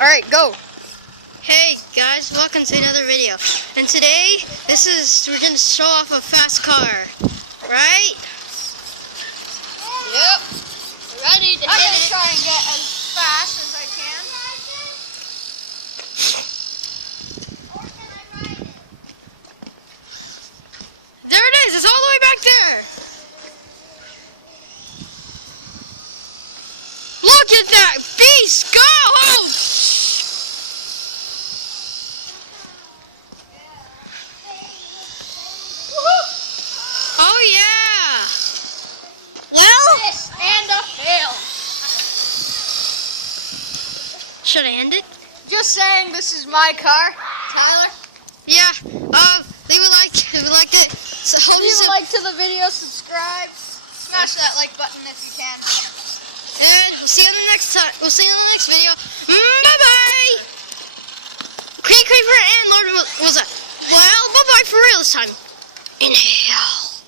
Alright, go. Hey guys, welcome to another video. And today, we're gonna show off a fast car, right? Yep. Ready to I'm hit gonna it. try and get as fast as I can. There it is, it's all the way back there. Look at that beast, go! Oh yeah! Well, Miss and a fail. should I end it? Just saying, this is my car. Tyler, Yeah, leave a like if you liked it. So, leave a like to the video, subscribe, smash that like button if you can. and we'll see you on the next time. We'll see you on the next video. Bye bye. Creeper and Lord was that? Well, bye bye for real this time. Inhale.